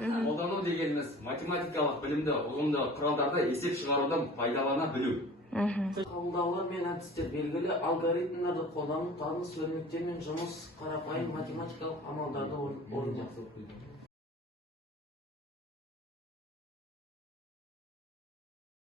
Қолдану дегеніміз математикалық білімді ұғымды құралдарды есеп шығарудан пайдалана білу. Қабылдаулар мен әдістер белгілі алгоритмдерді қолдану, таныс өрнектермен жұмыс, қарапайым математикалық амалдарды орындау.